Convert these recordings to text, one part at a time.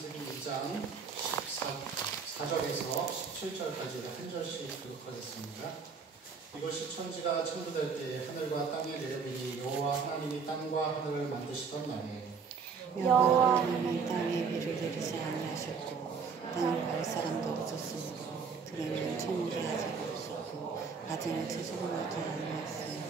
창세기 2장 14절에서 17절까지 한 절씩 교독하겠습니다. 이것이 천지가 창조될 때에 하늘과 땅에 내려비니 여호와 하나님이 땅과 하늘을 만드시던 날에 여호와 하나님이 땅에 비를 내리지 아니하셨고 땅을 갈 사람도 없었으므로 들에는 천물이 아직 없었고 바다는 트집어나지 아니었으며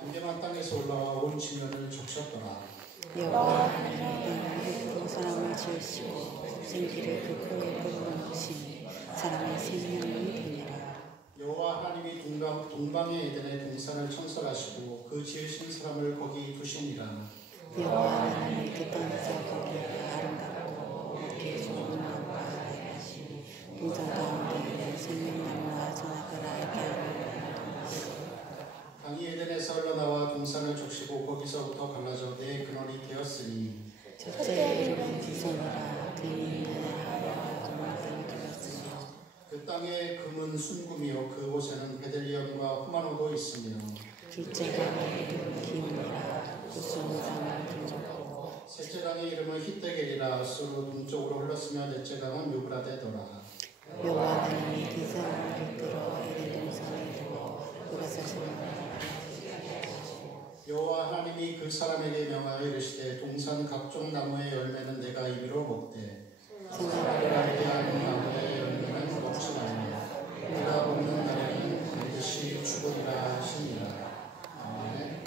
안개만 땅에서 올라와 온 지면을 적셨더라. 여호와 하나님이 흙으로 사람을 지으시고 생기를 그 코에 불어넣으시니 사람의 생명이 되니라. 여호와 하나님이 동방의 에덴에 동산을 청설하시고 그 지으신 사람을 거기 두시니라. 여호와 하나님이 그 땅에서 거기가 아름답고 먹기에 좋은 나무가 나게 하시니 동산 가운데 있는 생명나무와 선악을 알게 하는 강이 에덴에서 흘러나와 동산을 적시고 거기서부터 갈라져 네 근원이 되었으니 첫째 이름은 디손이라 금이 있는 하나가 금을 들었으며 그 땅의 금은 순금이요 그곳에는 베들리엄과 후마노도 있으며 둘째 강의 이름은 기온이라 구스는 땅을 들었고 셋째 강의 이름은 히데겔이라 수로 동쪽으로 흘렀으며 넷째 강은 유브라데더라. 여호와 하나님이 그 사람을 이끌어 에덴 동산에 두고 그것을 여호와 하나님이 그 사람에게 명하여 이르시되 동산 각종 나무의 열매는 내가 임의로 먹되 생사하리라 하는 나무의 열매는 먹지 말며 내가 먹는 날에는 반드시 죽으리라 하시니라. 아멘.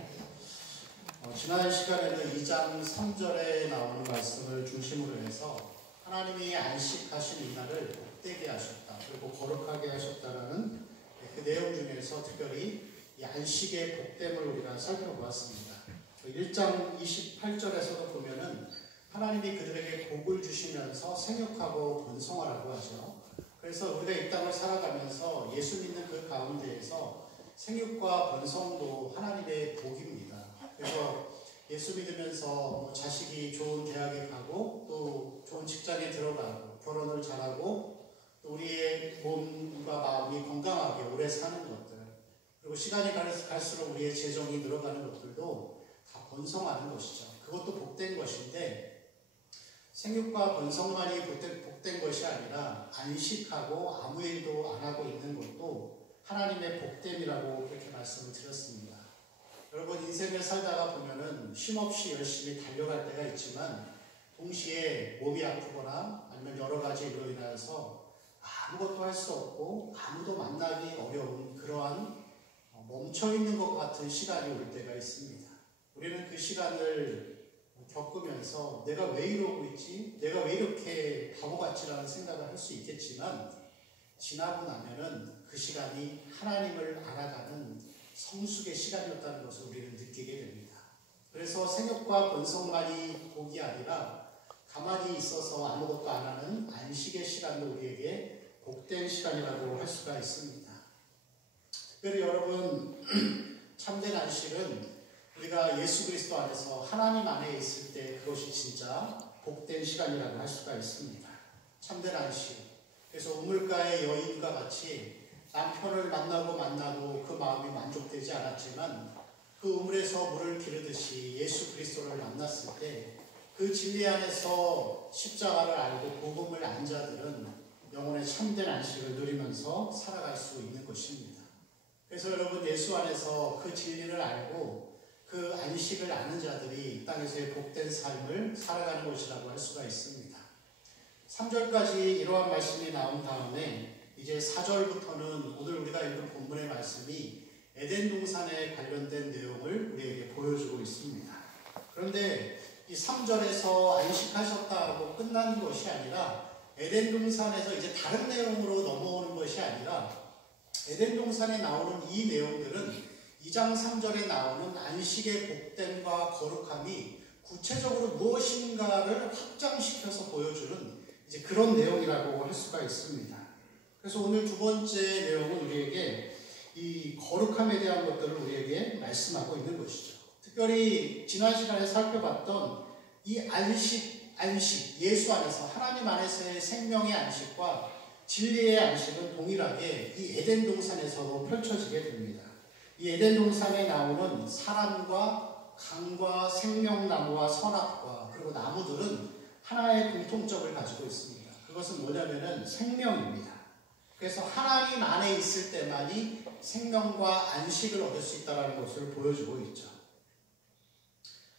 지난 시간에는 2장 3절에 나오는 말씀을 중심으로 해서 하나님이 안식하신 이날을 복되게 하셨다 그리고 거룩하게 하셨다라는 그 내용 중에서 특별히 이 안식의 복됨을 우리가 살펴보았습니다. 1장 28절에서도 보면은 하나님이 그들에게 복을 주시면서 생육하고 번성하라고 하죠. 그래서 우리가 이 땅을 살아가면서 예수 믿는 그 가운데에서 생육과 번성도 하나님의 복입니다. 그래서 예수 믿으면서 자식이 좋은 대학에 가고 또 좋은 직장에 들어가고 결혼을 잘하고 또 우리의 몸과 마음이 건강하게 오래 사는 것들 그리고 시간이 갈수록 우리의 재정이 늘어가는 것들도 다 번성하는 것이죠. 그것도 복된 것인데 생육과 번성만이 복된 것이 아니라 안식하고 아무 일도 안 하고 있는 것도 하나님의 복됨이라고 그렇게 말씀을 드렸습니다. 여러분 인생을 살다가 보면은 쉼없이 열심히 달려갈 때가 있지만 동시에 몸이 아프거나 아니면 여러 가지 일로 인하여서 아무것도 할 수 없고 아무도 만나기 어려운 그러한 멈춰있는 것 같은 시간이 올 때가 있습니다. 우리는 그 시간을 겪으면서 내가 왜 이러고 있지? 내가 왜 이렇게 바보같지라는 생각을 할 수 있겠지만 지나고 나면은 그 시간이 하나님을 알아가는 성숙의 시간이었다는 것을 우리는 느끼게 됩니다. 그래서 생육과 번성만이 복이 아니라 가만히 있어서 아무것도 안 하는 안식의 시간도 우리에게 복된 시간이라고 할 수가 있습니다. 특별히 여러분 참된 안식은 우리가 예수 그리스도 안에서 하나님 안에 있을 때 그것이 진짜 복된 시간이라고 할 수가 있습니다. 참된 안식. 그래서 우물가의 여인과 같이 남편을 만나고 그 마음이 만족되지 않았지만 그 우물에서 물을 기르듯이 예수 그리스도를 만났을 때 그 진리 안에서 십자가를 알고 복음을 안 자들은 영혼의 참된 안식을 누리면서 살아갈 수 있는 것입니다. 그래서 여러분 예수 안에서 그 진리를 알고 그 안식을 아는 자들이 이 땅에서의 복된 삶을 살아가는 것이라고 할 수가 있습니다. 3절까지 이러한 말씀이 나온 다음에 이제 4절부터는 오늘 우리가 읽은 본문의 말씀이 에덴 동산에 관련된 내용을 우리에게 보여주고 있습니다. 그런데 이 3절에서 안식하셨다고 끝나는 것이 아니라 에덴 동산에서 이제 다른 내용으로 넘어오는 것이 아니라 에덴 동산에 나오는 이 내용들은 2장 3절에 나오는 안식의 복됨과 거룩함이 구체적으로 무엇인가를 확장시켜서 보여주는 이제 그런 내용이라고 할 수가 있습니다. 그래서 오늘 두 번째 내용은 우리에게 이 거룩함에 대한 것들을 우리에게 말씀하고 있는 것이죠. 특별히 지난 시간에 살펴봤던 이 안식, 예수 안에서 하나님 안에서의 생명의 안식과 진리의 안식은 동일하게 이 에덴 동산에서도 펼쳐지게 됩니다. 이 에덴 동산에 나오는 사람과 강과 생명나무와 선악과 그리고 나무들은 하나의 공통점을 가지고 있습니다. 그것은 뭐냐면은 생명입니다. 그래서 하나님 안에 있을 때만이 생명과 안식을 얻을 수 있다는 것을 보여주고 있죠.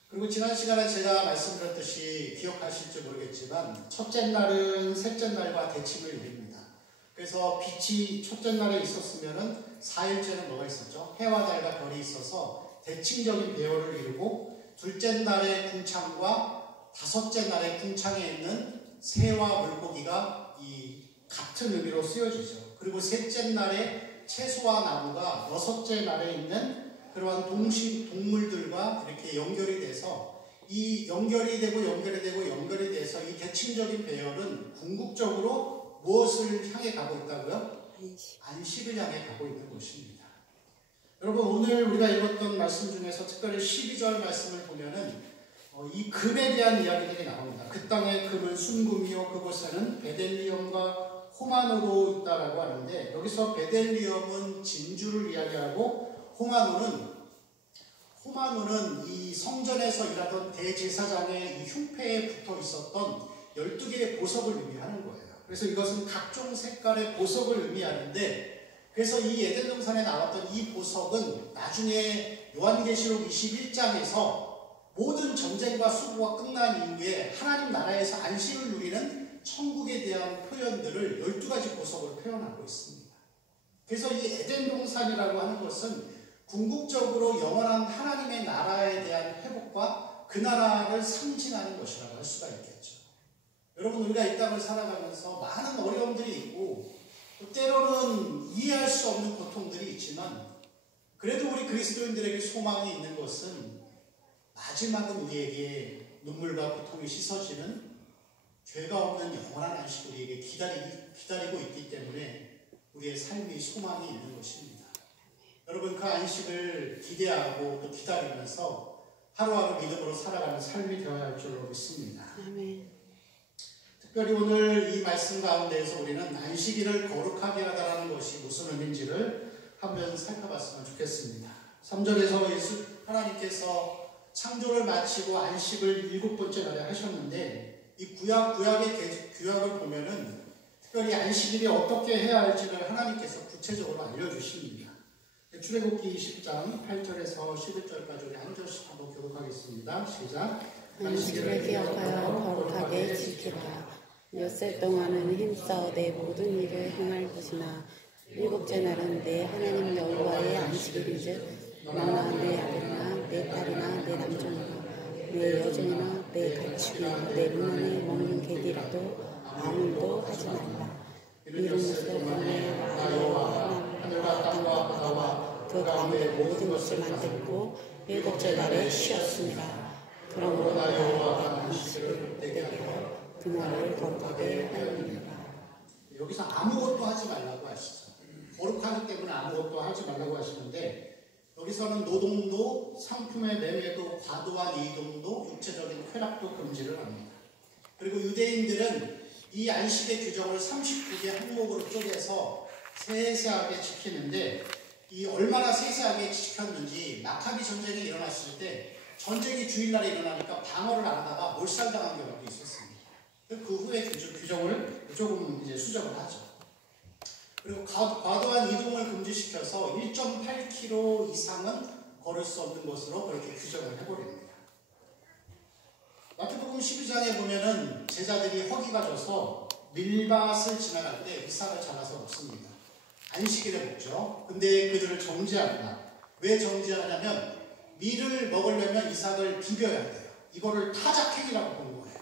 그리고 지난 시간에 제가 말씀드렸듯이 기억하실지 모르겠지만 첫째 날은 셋째 날과 대칭을 이룹니다. 그래서 빛이 첫째 날에 있었으면은 4일째는 뭐가 있었죠? 해와 달과 별이 있어서 대칭적인 배열을 이루고 둘째 날의 궁창과 다섯째 날의 궁창에 있는 새와 물고기가 이 같은 의미로 쓰여지죠. 그리고 셋째 날에 채소와 나무가 여섯째 날에 있는 그러한 동물들과 이렇게 연결이 돼서 이 연결이 돼서 이 대칭적인 배열은 궁극적으로 무엇을 향해 가고 있다고요? 안식을 향해 가고 있는 것입니다. 여러분 오늘 우리가 읽었던 말씀 중에서 특별히 12절 말씀을 보면은 이 금에 대한 이야기들이 나옵니다. 그 땅의 금은 순금이요 그곳에는 베델리엄과 호마노로 있다라고 하는데 여기서 베델리엄은 진주를 이야기하고 호마노는 이 성전에서 일하던 대제사장의 이 흉패에 붙어 있었던 12개의 보석을 의미하는 거예요. 그래서 이것은 각종 색깔의 보석을 의미하는데 그래서 이 에덴 동산에 나왔던 이 보석은 나중에 요한계시록 21장에서 모든 전쟁과 수고가 끝난 이후에 하나님 나라에서 안식을 누리는 천국에 대한 표현들을 12가지 보석으로 표현하고 있습니다. 그래서 이 에덴 동산이라고 하는 것은 궁극적으로 영원한 하나님의 나라에 대한 회복과 그 나라를 상징하는 것이라고 할 수가 있겠죠. 여러분 우리가 이 땅을 살아가면서 많은 어려움들이 있고 또 때로는 이해할 수 없는 고통들이 있지만 그래도 우리 그리스도인들에게 소망이 있는 것은 마지막은 우리에게 눈물과 고통이 씻어지는 죄가 없는 영원한 안식이 우리에게 기다리고 있기 때문에 우리의 삶이 소망이 있는 것입니다. 여러분 그 안식을 기대하고 또 기다리면서 하루하루 믿음으로 살아가는 삶이 되어야 할 줄로 믿습니다. 아멘. 특별히 오늘 이 말씀 가운데에서 우리는 안식일을 거룩하게 하다라는 것이 무슨 의미인지를 한번 살펴봤으면 좋겠습니다. 3절에서 하나님께서 창조를 마치고 안식을 7번째 날에 하셨는데 이 구약의 규약을 보면은 특별히 안식일이 어떻게 해야 할지를 하나님께서 구체적으로 알려주십니다. 출애굽기 20장 8절에서 11절까지 우리 한 절씩 한번 교독하겠습니다. 시작. 안식일을 기억하여 거룩하게 지키라. 엿새 동안은 힘써 내 모든 일을 행할 것이나 일곱째 날은 내 하나님 여호와의 안식일인즉 너나 내 아들이나 내 딸이나 내 남종이나 내 여종이나 내 가축이나 내 문 안에 먹는 개들이라도 아무 일도 하지 말라. 이른 것을 보내 여호와 하늘과 땅과 바다와 그 가운데 모든 것을 만들고 일곱째 날에 쉬었습니다. 그러므로 나 여호와가 안식을 내게 하여 그날을 거룩하게 하였느니라. 여기서 아무것도 하지 말라고 하시죠. 거룩하기 때문에 아무것도 하지 말라고 하시는데 여기서는 노동도, 상품의 매매도, 과도한 이동도, 육체적인 쾌락도 금지를 합니다. 그리고 유대인들은 이 안식의 규정을 39개 항목으로 쪼개서 세세하게 지키는데 이 얼마나 세세하게 지켰는지 마카비 전쟁이 일어났을 때 전쟁이 주일날에 일어나니까 방어를 안 하다가 몰살당한 경우도 있었습니다. 그 후에 규정을 조금 이제 수정을 하죠. 그리고 과도한 이동을 금지시켜서 1.8km 이상은 걸을 수 없는 것으로 그렇게 규정을 해버립니다. 마태복음 12장에 보면은 제자들이 허기가 져서 밀밭을 지나갈 때 이삭을 잘라서 먹습니다. 안식일에 먹죠. 근데 그들을 정죄합니다. 왜 정죄하냐면 밀을 먹으려면 이삭을 비벼야 돼요. 이거를 타작행위라고 본 거예요.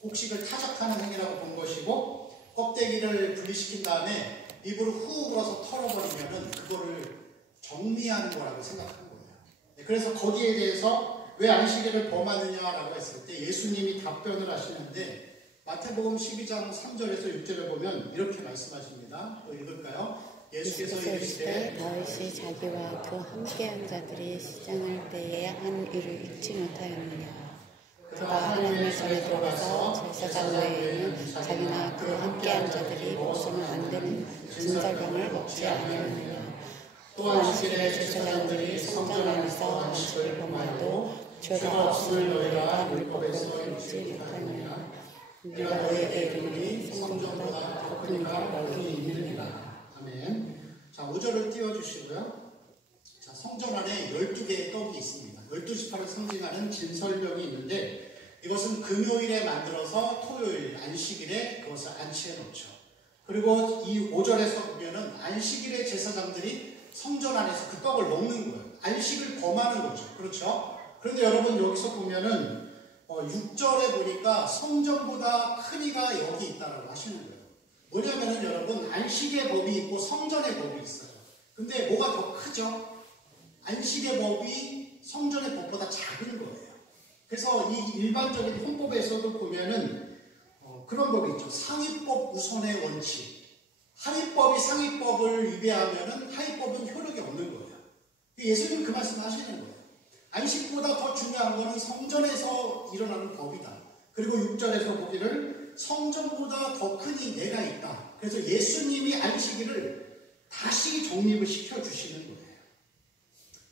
곡식을 타작하는 행위라고 본 것이고 껍데기를 분리시킨 다음에 입으로 후 불어서 털어버리면은 그거를 정리하는 거라고 생각한 거예요. 그래서 거기에 대해서 왜 안식일을 범하느냐라고 했을 때 예수님이 답변을 하시는데 마태복음 12장 3절에서 6절에 보면 이렇게 말씀하십니다. 또 읽을까요? 예수께서 이르시되 다윗이 자기와 그 함께한 자들이 시장할 때에 한 일을 잊지 못하였느냐. 그가 하나님의 전에 들어가서 제사장 외에는 자기나 그 함께한 자들이 먹어서는 안 되는 진설병을 먹지 아니하느냐. 또 안식일에 제사장들이 성전 안에서 안식을 범하여도 죄가 없음을 너희가 율법에서 읽지 못하느냐. 내가 너에게 이르노니 성전보다 더 큰 이가 여기 있느니라. 아멘. 자, 5절을 띄워주시고요. 자, 성전 안에 12개의 떡이 있습니다. 12지파를 상징하는 진설병이 있는데 이것은 금요일에 만들어서 토요일 안식일에 그것을 안치해 놓죠. 그리고 이 5절에서 보면은 안식일에 제사장들이 성전 안에서 그 떡을 먹는 거예요. 안식을 범하는 거죠. 그렇죠? 그런데 여러분 여기서 보면은 6절에 보니까 성전보다 큰 이가 여기 있다라고 하시는 거예요. 뭐냐면은 여러분 안식의 법이 있고 성전의 법이 있어요. 근데 뭐가 더 크죠? 안식의 법이 성전의 법보다 작은 거예요. 그래서 이 일반적인 헌법에서도 보면은 그런 법이 있죠. 상위법 우선의 원칙. 하위법이 상위법을 위배하면은 하위법은 효력이 없는 거예요. 예수님 그 말씀 하시는 거예요. 안식보다 더 중요한 거는 성전에서 일어나는 법이다. 그리고 6절에서 보기를 성전보다 더 크니 내가 있다. 그래서 예수님이 안식일을 다시 정립을 시켜주시는 거예요.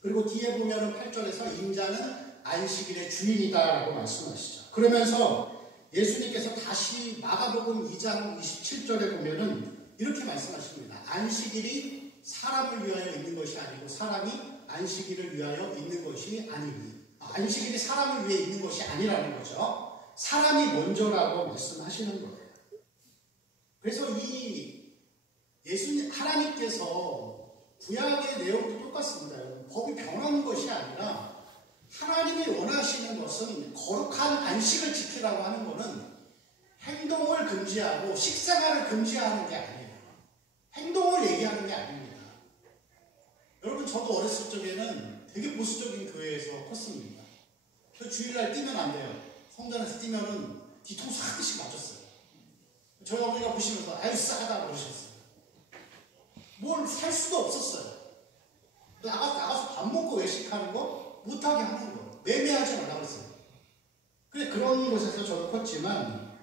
그리고 뒤에 보면은 8절에서 인자는 안식일의 주인이다라고 말씀하시죠. 그러면서 예수님께서 다시 마가복음 2장 27절에 보면은 이렇게 말씀하십니다. 안식일이 사람을 위하여 있는 것이 아니고 사람이 안식일을 위하여 있는 것이 아니니. 안식일이 사람을 위해 있는 것이 아니라는 거죠. 사람이 먼저라고 말씀하시는 거예요. 그래서 이 예수님 하나님께서 구약의 내용도 똑같습니다. 법이 변하는 것이 아니라 하나님이 원하시는 것은 거룩한 안식을 지키라고 하는 것은 행동을 금지하고 식생활을 금지하는 게 아니에요. 행동을 얘기하는 게 아닙니다. 여러분 저도 어렸을 적에는 되게 보수적인 교회에서 컸습니다. 주일날 뛰면 안 돼요. 성전에서 뛰면은 뒤통수 한 대씩 맞았어요. 저희 어머니가 보시면서 아유 싸가다 그러셨어요. 뭘 살 수도 없었어요. 나가서 밥 먹고 외식하는 거 못하게 하는 거 매매하지 말라고 했어요. 그래 그런 곳에서 저도 컸지만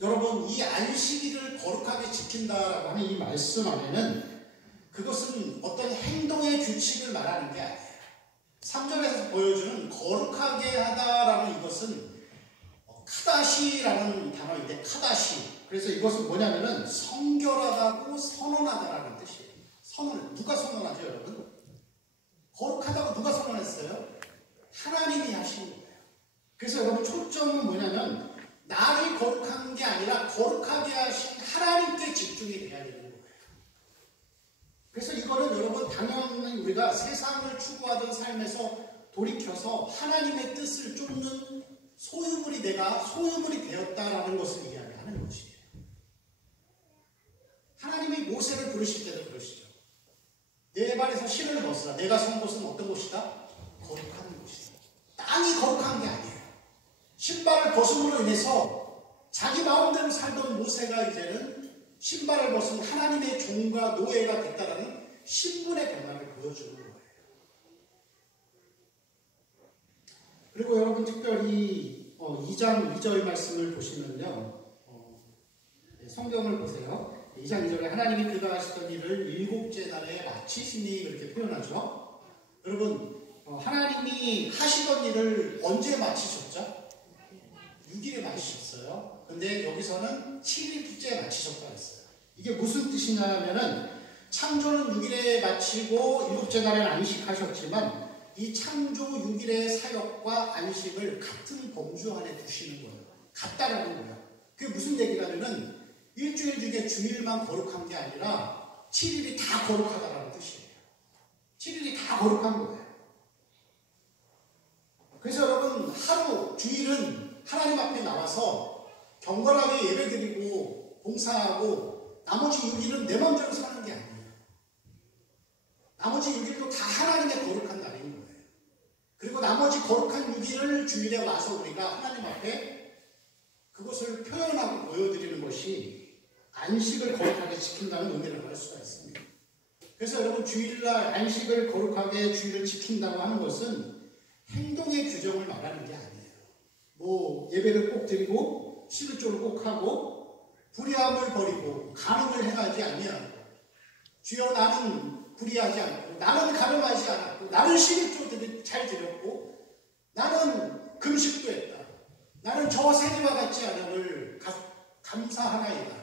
여러분 이 안식일을 거룩하게 지킨다라고 하는 이 말씀 안에는 그것은 어떤 행동의 규칙을 말하는 게 아니에요. 3절에서 보여주는 거룩하게 하다라는 이것은 카다시라는 단어인데 카다시. 그래서 이것은 뭐냐면은 성결하다고 선언하다라는 뜻이에요. 선언. 누가 선언하죠 여러분? 거룩하다고 누가 선언했어요? 하나님이 하신 거예요. 그래서 여러분 초점은 뭐냐면 나를 거룩한 게 아니라 거룩하게 하신 하나님께 집중이 돼야 되는 거예요. 그래서 이거는 여러분 당연히 우리가 세상을 추구하던 삶에서 돌이켜서 하나님의 뜻을 쫓는 소유물이 내가 소유물이 되었다라는 것을 이야기하는 것이에요. 하나님이 모세를 부르실 때도 그러시죠. 내 발에서 실을 벗으라. 내가 선 곳은 어떤 곳이다? 거룩한 곳이다. 땅이 거룩한 게 아니에요. 신발을 벗음으로 인해서 자기 마음대로 살던 모세가 이제는 신발을 벗은 하나님의 종과 노예가 됐다라는 신분의 변화를 보여주는 거예요. 그리고 여러분 특별히 2장 2절 말씀을 보시면요. 성경을 보세요. 2장 2절에 하나님이 그가 하시던 일을 7째 날에 마치시니 이렇게 표현하죠. 여러분 하나님이 하시던 일을 언제 마치셨죠? 6일에 마치셨어요. 근데 여기서는 7일째 마치셨다고 했어요. 이게 무슨 뜻이냐면은 창조는 6일에 마치고 7째 날에는 안식하셨지만 이 창조 6일의 사역과 안식을 같은 범주 안에 두시는 거예요. 같다라는 거예요. 그게 무슨 얘기냐면은 일주일 중에 주일만 거룩한 게 아니라 7일이 다 거룩하다라는 뜻이에요. 7일이 다 거룩한 거예요. 그래서 여러분 하루 주일은 하나님 앞에 나와서 경건하게 예배드리고 봉사하고 나머지 6일은 내 마음대로 사는 게 아니에요. 나머지 6일도 다 하나님의 거룩한 날인 거예요. 그리고 나머지 거룩한 6일을 주일에 와서 우리가 하나님 앞에 그것을 표현하고 보여드리는 것이 안식을 거룩하게 지킨다는 의미를 할 수가 있습니다. 그래서 여러분 주일날 안식을 거룩하게 주일을 지킨다고 하는 것은 행동의 규정을 말하는 게 아니에요. 뭐 예배를 꼭 드리고 11조를 꼭 하고 불의함을 버리고 간음을 행하지 아니하고 주여 나는 불의하지 않고 나는 간음하지 않았고 나는 11조 잘 드렸고 나는 금식도 했다. 나는 저 세리와 같지 않음을 감사하나이다.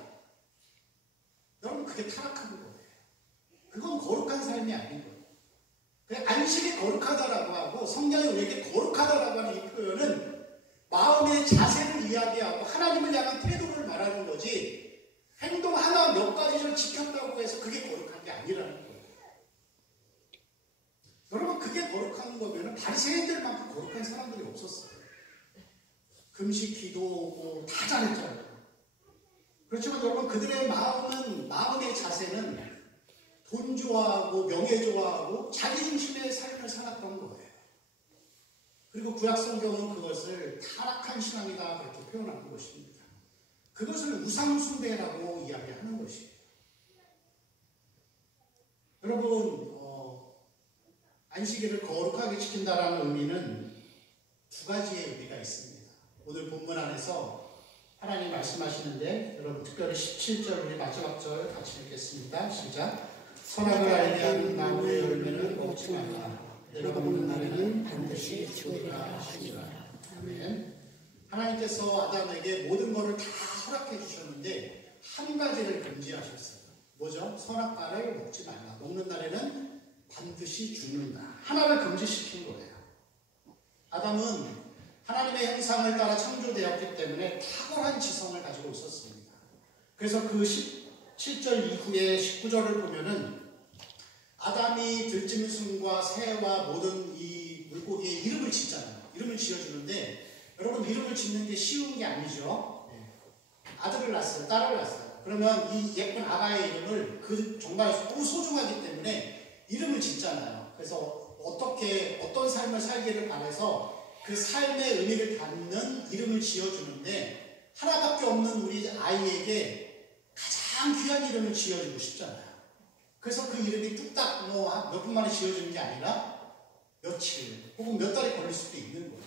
여러분 그게 타락한 거예요. 그건 거룩한 삶이 아닌 거예요. 안식이 거룩하다라고 하고 성경이 우리에게 거룩하다라고 하는 이 표현은 마음의 자세를 이야기하고 하나님을 향한 태도를 말하는 거지 행동 하나 몇 가지를 지켰다고 해서 그게 거룩한 게 아니라는 거예요. 여러분 그게 거룩한 거면 바리새인들만큼 거룩한 사람들이 없었어요. 금식, 기도 다 잘했잖아요. 그렇지만 여러분 그들의 마음의 자세는 돈 좋아하고 명예 좋아하고 자기 중심의 삶을 살았던 거예요. 그리고 구약 성경은 그것을 타락한 신앙이다 그렇게 표현하는 것입니다. 그것을 우상 숭배라고 이야기하는 것이에요. 여러분 안식일을 거룩하게 지킨다라는 의미는 두 가지의 의미가 있습니다. 오늘 본문 안에서 하나님 말씀하시는데 여러분 특별히 17절 우리 마지막 절 같이 읽겠습니다. 시작. 선악을 알게 하는 나무의 열매는 먹지 말라. 내가 먹는 날에는 반드시 죽으리라 하시니라. 아멘. 하나님께서 아담에게 모든 것을 다 허락해 주셨는데 한 가지를 금지하셨어요. 뭐죠? 선악과를 먹지 말라. 먹는 날에는 반드시 죽는다. 하나를 금지시킨 거예요. 아담은 하나님의 형상을 따라 창조되었기 때문에 탁월한 지성을 가지고 있었습니다. 그래서 그 17절 이후에 19절을 보면은 아담이 들짐승과 새와 모든 이 물고기의 이름을 짓잖아요. 이름을 지어주는데 여러분 이름을 짓는 게 쉬운 게 아니죠. 아들을 낳았어요. 딸을 낳았어요. 그러면 이 예쁜 아가의 이름을 정말 너무 소중하기 때문에 이름을 짓잖아요. 그래서 어떤 삶을 살기를 바라서 그 삶의 의미를 담는 이름을 지어주는데 하나밖에 없는 우리 아이에게 가장 귀한 이름을 지어주고 싶잖아요. 그래서 그 이름이 뚝딱 몇 분 만에 지어주는 게 아니라 며칠 혹은 몇 달이 걸릴 수도 있는 거예요.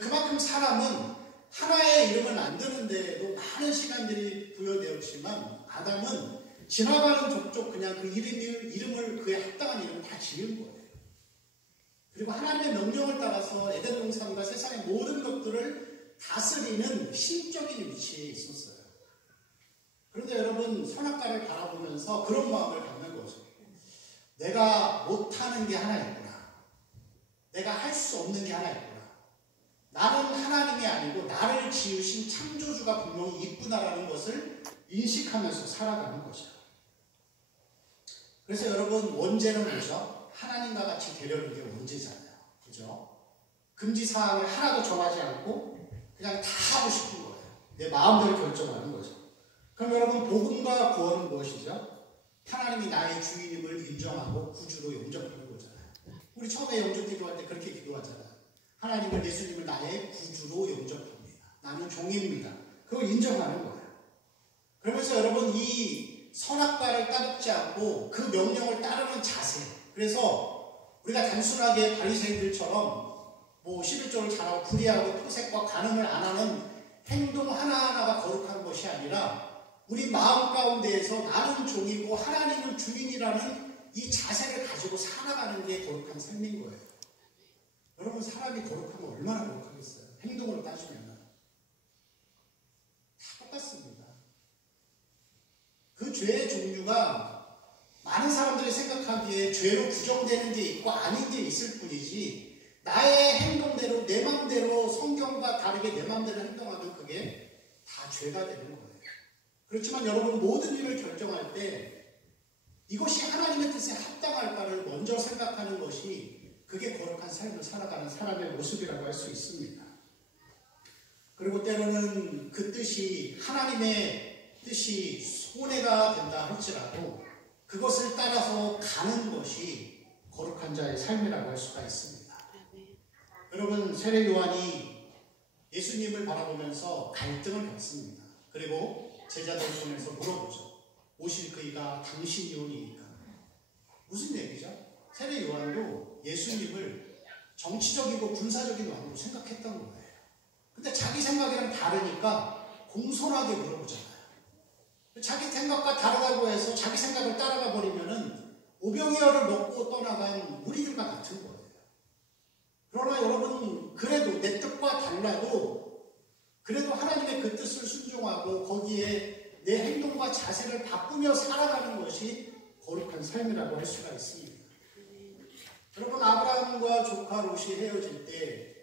그만큼 사람은 하나의 이름을 만드는데도 많은 시간들이 부여되었지만 아담은 지나가는 족족 그냥 그 이름을 그에 합당한 이름을 다 지은 거예요. 그리고 하나님의 명령을 따라서 에덴 동산과 세상의 모든 것들을 다스리는 신적인 위치에 있었어요. 그런데 여러분 선악과를 바라보면서 그런 마음을 갖는 거죠. 내가 못하는 게 하나 있구나. 내가 할 수 없는 게 하나 있구나. 나는 하나님이 아니고 나를 지으신 창조주가 분명히 있구나라는 것을 인식하면서 살아가는 거죠. 그래서 여러분 원죄는 뭐죠? 하나님과 같이 되려는 게 원죄잖아요. 그죠? 금지사항을 하나도 정하지 않고 그냥 다 하고 싶은 거예요. 내 마음대로 결정하는 거죠. 그럼 여러분 복음과 구원은 무엇이죠? 하나님이 나의 주인임을 인정하고 구주로 영접하는 거잖아요. 우리 처음에 영접 기도할 때 그렇게 기도하잖아요. 하나님을 예수님을 나의 구주로 영접합니다. 나는 종입니다. 그걸 인정하는 거예요. 그러면서 여러분 이 선악과를 따르지 않고 그 명령을 따르는 자세. 그래서 우리가 단순하게 바리새인들처럼 11조를 잘하고 불의하고 토색과 간음을 안 하는 행동 하나하나가 거룩한 것이 아니라 우리 마음 가운데에서 나는 종이고 하나님은 주인이라는 이 자세를 가지고 살아가는 게 거룩한 삶인 거예요. 여러분 사람이 거룩하면 얼마나 거룩하겠어요? 행동으로 따지면 다 똑같습니다. 그 죄의 종류가 많은 사람들이 생각하기에 죄로 규정되는 게 있고 아닌 게 있을 뿐이지 나의 행동대로 내 마음대로 성경과 다르게 내 마음대로 행동하면 그게 다 죄가 되는 거예요. 그렇지만 여러분 모든 일을 결정할 때 이것이 하나님의 뜻에 합당할까를 먼저 생각하는 것이 그게 거룩한 삶을 살아가는 사람의 모습이라고 할 수 있습니다. 그리고 때로는 그 뜻이 하나님의 뜻이 손해가 된다 할지라도 그것을 따라서 가는 것이 거룩한 자의 삶이라고 할 수가 있습니다. 여러분 세례 요한이 예수님을 바라보면서 갈등을 겪습니다. 그리고 제자들 보면서 물어보죠. 오실 그이가 당신이 오니까. 무슨 얘기죠? 세례 요한도 예수님을 정치적이고 군사적인 왕으로 생각했던 거예요. 근데 자기 생각이랑 다르니까 공손하게 물어보잖아요. 자기 생각과 다르다고 해서 자기 생각을 따라가 버리면은 오병이어를 먹고 떠나간 무리들과 같은 거예요. 그러나 여러분 그래도 내 뜻과 달라도 그래도 하나님의 그 뜻을 순종하고 거기에 내 행동과 자세를 바꾸며 살아가는 것이 거룩한 삶이라고 할 수가 있습니다. 여러분, 아브라함과 조카 롯이 헤어질 때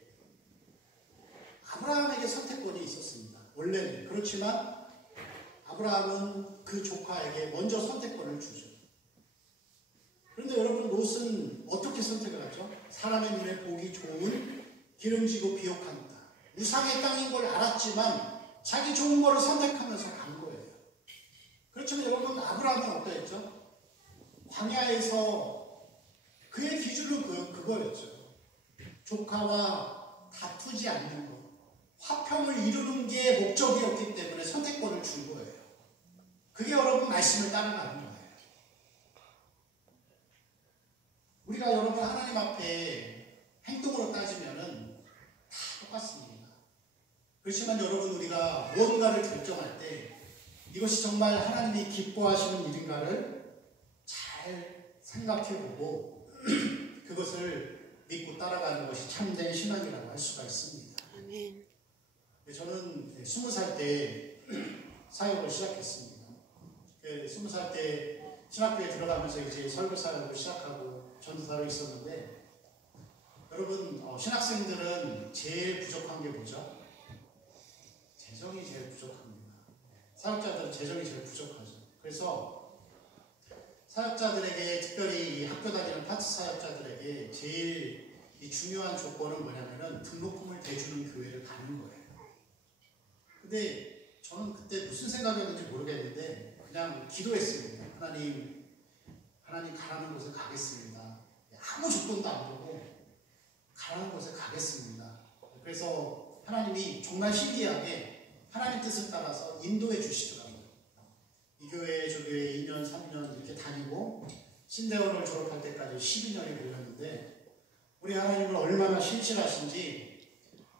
아브라함에게 선택권이 있었습니다. 원래는. 그렇지만 아브라함은 그 조카에게 먼저 선택권을 주죠. 그런데 여러분, 롯은 어떻게 선택을 하죠? 사람의 눈에 보기 좋은 기름지고 비옥한 땅, 우상의 땅인 걸 알았지만 자기 좋은 거를 선택하면서 간 거예요. 그렇지만 여러분, 아브라함은 어떠했죠? 광야에서 그의 기준은 그거였죠. 조카와 다투지 않는 것, 화평을 이루는 게 목적이었기 때문에 선택권을 준 거예요. 그게 여러분 말씀을 따라가는 거예요. 우리가 여러분 하나님 앞에 행동으로 따지면은 다 똑같습니다. 그렇지만 여러분, 우리가 무언가를 결정할 때 이것이 정말 하나님이 기뻐하시는 일인가를 잘 생각해보고 그것을 믿고 따라가는 것이 참된 신앙이라고 할 수가 있습니다. 아멘. 저는 20살 때 사역을 시작했습니다. 20살 때 신학교에 들어가면서 이제 설교 사역을 시작하고 전도사로 있었는데, 여러분, 신학생들은 제일 부족한 게 뭐죠? 재정이 제일 부족합니다. 사역자들은 재정이 제일 부족하죠. 그래서 사역자들에게, 특별히 학교 다니는 파트 사역자들에게 제일 중요한 조건은 뭐냐면은 등록금을 대주는 교회를 가는 거예요. 근데 저는 그때 무슨 생각이었는지 모르겠는데 그냥 기도했습니다. 하나님 가라는 곳에 가겠습니다. 아무 조건도 안 보고 가라는 곳에 가겠습니다. 그래서 하나님이 정말 신기하게 하나님 뜻을 따라서 인도해 주시더라고요. 이 교회 저 교회 2년 3년 이렇게 다니고 신대원을 졸업할 때까지 12년이 걸렸는데, 우리 하나님은 얼마나 신실하신지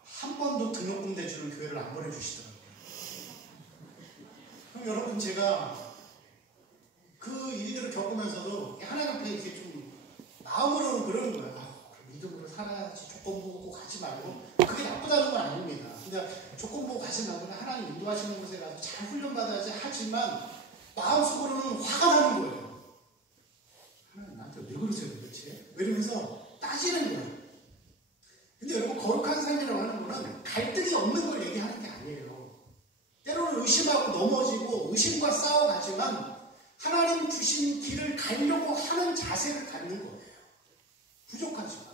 한 번도 등록금 대주는 교회를 안 보내주시더라고요. 그럼 여러분, 제가 그 일들을 겪으면서도 하나님 앞에 이렇게 좀 마음으로는 그러는 거예요. 믿음으로 살아야지, 조건 보고 가지 말고. 그게 나쁘다는 건 아닙니다. 그러니까 조건 보고 가지 말고 하나님 인도하시는 곳에 가서 잘 훈련받아야지 하지만 마음속으로는 화가 나는 거예요. 하나님 나한테 왜 그러세요 도대체? 이러면서 따지는 거예요. 근데 여러분, 거룩한 삶이라고 하는 거는 갈등이 없는 걸 얘기하는 게 아니에요. 때로는 의심하고 넘어지고 의심과 싸워가지만 하나님 주신 길을 가려고 하는 자세를 갖는 거예요. 부족하지만.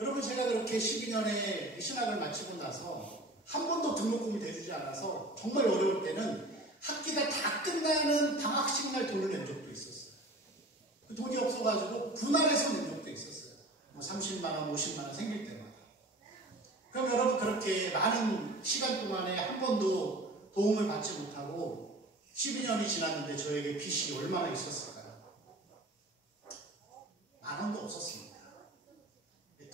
여러분, 제가 그렇게 12년의 신학을 마치고 나서 한 번도 등록금이 대주지 않아서 정말 어려울 때는 학기가 다 끝나는 방학식 날 돈을 낸 적도 있었어요. 그 돈이 없어가지고 분할해서 낸 적도 있었어요. 뭐 30만 원, 50만 원 생길 때마다. 그럼 여러분, 그렇게 많은 시간 동안에 한 번도 도움을 받지 못하고 12년이 지났는데 저에게 빚이 얼마나 있었을까요? 10,000원도 없었습니다.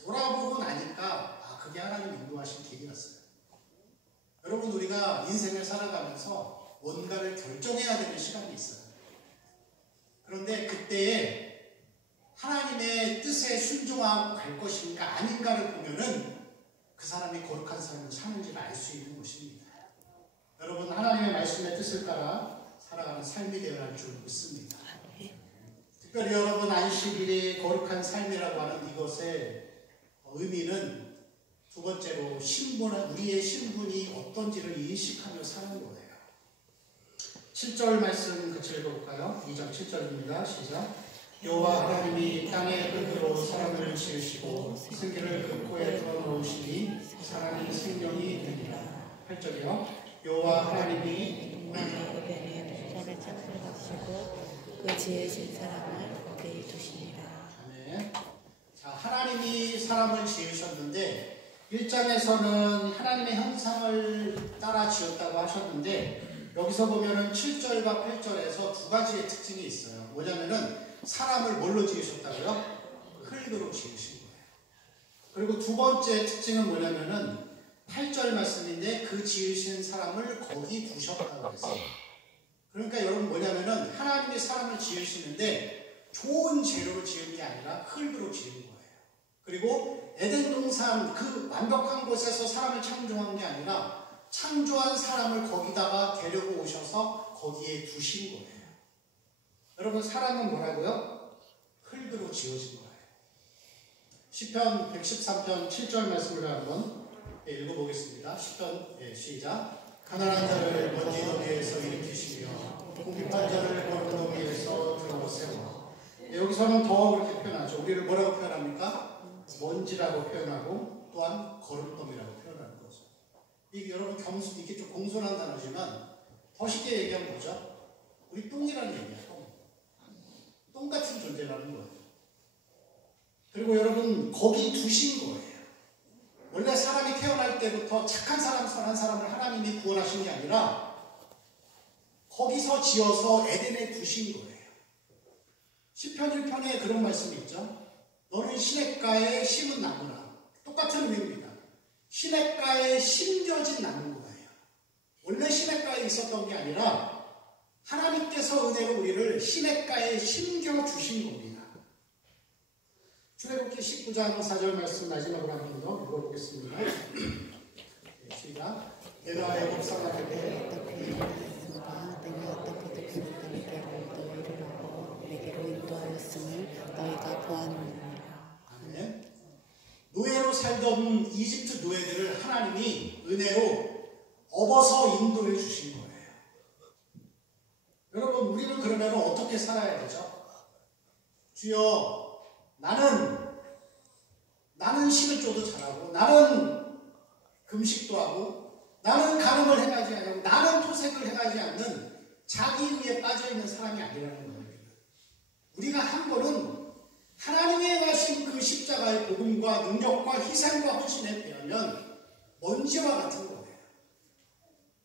돌아보고 나니까 그게 하나님 인도하신 길이었어요. 여러분, 우리가 인생을 살아가면서 뭔가를 결정해야 되는 시간이 있어요. 그런데 그때에 하나님의 뜻에 순종하고 갈 것인가 아닌가를 보면은 그 사람이 거룩한 삶을 사는지를 알 수 있는 것입니다. 여러분, 하나님의 말씀의 뜻을 따라 살아가는 삶이 되어야 할 줄 믿습니다. 특별히 여러분, 안식일이 거룩한 삶이라고 하는 이것의 의미는 두 번째로 우리의 신분이 어떤지를 인식하며 사는 거예요. 7절 말씀 같이 읽어볼까요? 2장 7절입니다. 시작. 여호와 하나님이 땅의 흙으로 사람을 지으시고 생기를 그 코에 불어넣으시니 사람이 생명이 되니라. 8절이요. 여호와 하나님이 저를 창조하시고 그 지으신 사람을 거기에 두시니라. 아멘. 자, 하나님이 사람을 지으셨는데 1장에서는 하나님의 형상을 따라 지었다고 하셨는데, 여기서 보면은 7절과 8절에서 두 가지의 특징이 있어요. 뭐냐면은 사람을 뭘로 지으셨다고요? 흙으로 지으신 거예요. 그리고 두 번째 특징은 뭐냐면은 8절 말씀인데 그 지으신 사람을 거기 두셨다고 했어요. 그러니까 여러분, 뭐냐면은 하나님이 사람을 지으시는데 좋은 재료로 지은 게 아니라 흙으로 지은 거예요. 그리고 에덴 동산 그 완벽한 곳에서 사람을 창조한 게 아니라 창조한 사람을 거기다가 데리고 오셔서 거기에 두신 거예요. 여러분, 사람은 뭐라고요? 흙으로 지어진 거예요. 시편 113편 7절 말씀을 한번 읽어보겠습니다. 시편 시작. 가난한 자를 먼지 더미에서 일으키시며 궁핍한 자를 거룩 더미에서 들어 세워. 여기서는 더 그렇게 표현하죠. 우리를 뭐라고 표현합니까? 먼지라고 표현하고 또한 거룩덤이라고 표현하는 거죠. 이게 여러분 이게 좀 공손한 단어지만 더 쉽게 얘기하면 뭐죠? 우리 똥이라는 얘기야. 똥 같은 존재라는 거예요. 그리고 여러분 거기 두신 거예요. 원래 사람이 태어날 때부터 착한 사람, 선한 사람을 하나님이 구원하신 게 아니라 거기서 지어서 에덴에 두신 거예요. 시편 1편에 그런 말씀이 있죠. 너는 시냇가에 심은 나무라. 똑같은 의미입니다. 시냇가에 심겨진 나무인 거예요. 원래 시냇가에 있었던 게 아니라 하나님께서 은혜로 우리를 시냇가에 심겨주신 겁니다. 출애굽기 19장 4절 말씀 마지막으로 한 번 더 읽어보겠습니다. 시작. 내가 애굽 사람에게 내가 어떻게 그들에게로 이르라고 내게로 인도하였음을 너희가 보았느니라. 아멘. 노예로 살던 이집트 노예들을 하나님이 은혜로 업어서 인도해 주신 거예요. 여러분, 우리는 그러면 어떻게 살아야 되죠? 주여, 나는 심을 줘도 잘하고, 나는 금식도 하고, 나는 가늠을 행하지 않고, 나는 토색을 행하지 않는 자기의에 빠져있는 사람이 아니라는 거예요. 우리가 한 거는 하나님이 행하신 그 십자가의 복음과 능력과 희생과 헌신에 비하면 먼지와 같은 거예요.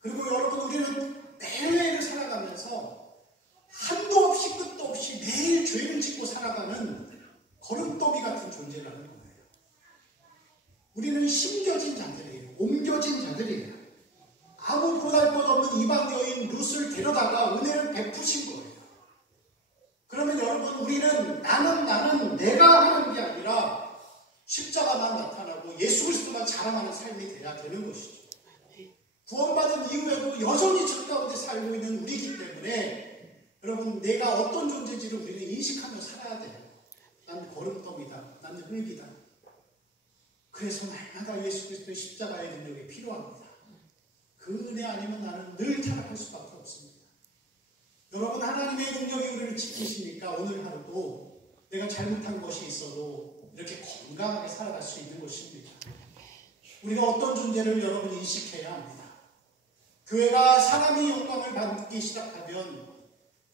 그리고 여러분, 우리는 매일매일 살아가면서 한도 없이 끝도 없이 매일 죄를 짓고 살아가는 거름더미 같은 존재라는 거예요. 우리는 심겨진 자들이에요. 옮겨진 자들이에요. 아무 보잘것없는 이방 여인 룻을 데려다가 은혜를 베푸신 거예요. 그러면 여러분, 우리는 나는 내가 하는 게 아니라 십자가만 나타나고 예수 그리스도만 자랑하는 삶이 돼야 되는 것이죠. 구원받은 이후에도 여전히 저 가운데 살고 있는 우리이기 때문에 여러분, 내가 어떤 존재인지를 우리는 인식하며 살아야 돼요. 난 거름더미다. 난 흙이다. 그래서 날마다 예수 그리스도의 십자가의 능력이 필요합니다. 그 은혜 아니면 나는 늘 타락할 수밖에 없습니다. 여러분, 하나님의 능력이 우리를 지키시니까 오늘 하루도 내가 잘못한 것이 있어도 이렇게 건강하게 살아갈 수 있는 것입니다. 우리가 어떤 존재를 여러분 인식해야 합니다. 교회가 사람의 영광을 받기 시작하면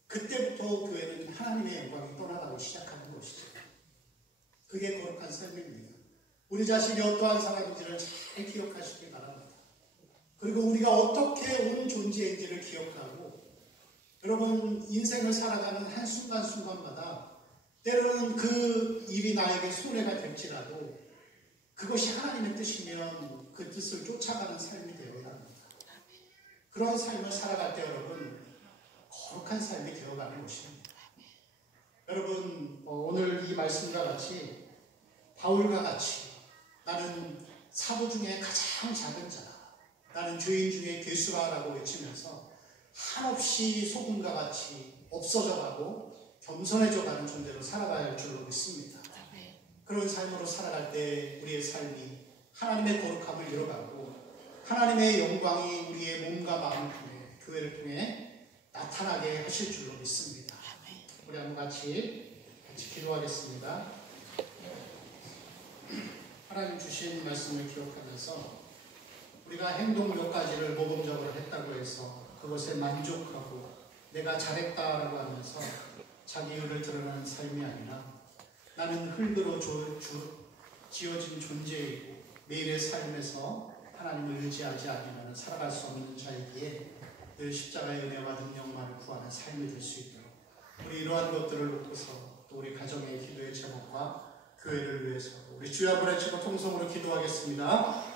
그때부터 교회는 하나님의 영광이 떠나가고 시작하는 것이죠. 그게 거룩한 삶입니다. 우리 자신이 어떠한 사람인지를 잘 기억하시기 바랍니다. 그리고 우리가 어떻게 온 존재인지를 기억하고 여러분, 인생을 살아가는 한순간순간마다 때로는 그 일이 나에게 손해가 될지라도 그것이 하나님의 뜻이면 그 뜻을 쫓아가는 삶이 되어야 합니다. 그런 삶을 살아갈 때 여러분, 거룩한 삶이 되어가는 것입니다. 여러분, 오늘 이 말씀과 같이 바울과 같이 나는 사도 중에 가장 작은 자, 나는 죄인 중에 괴수라라고 외치면서 한없이 소금과 같이 없어져가고 겸손해져가는 존재로 살아가야 할 줄로 믿습니다. 그런 삶으로 살아갈 때 우리의 삶이 하나님의 거룩함을 이뤄가고 하나님의 영광이 우리의 몸과 마음을 통해 교회를 통해 나타나게 하실 줄로 믿습니다. 우리 한번 같이 기도하겠습니다. 하나님 주신 말씀을 기억하면서 우리가 행동 몇 가지를 모범적으로 했다고 해서 그것에 만족하고 내가 잘했다라고 하면서 자기 의를 드러내는 삶이 아니라 나는 흙으로 지어진 존재이고 매일의 삶에서 하나님을 의지하지 않으면 살아갈 수 없는 자이기에 늘 십자가의 은혜와 능력만을 구하는 삶이 될 수 있도록 우리 이러한 것들을 놓고서 또 우리 가정의 기도의 제목과 교회를 위해서 우리 주여 한번 외치고 통성으로 기도하겠습니다.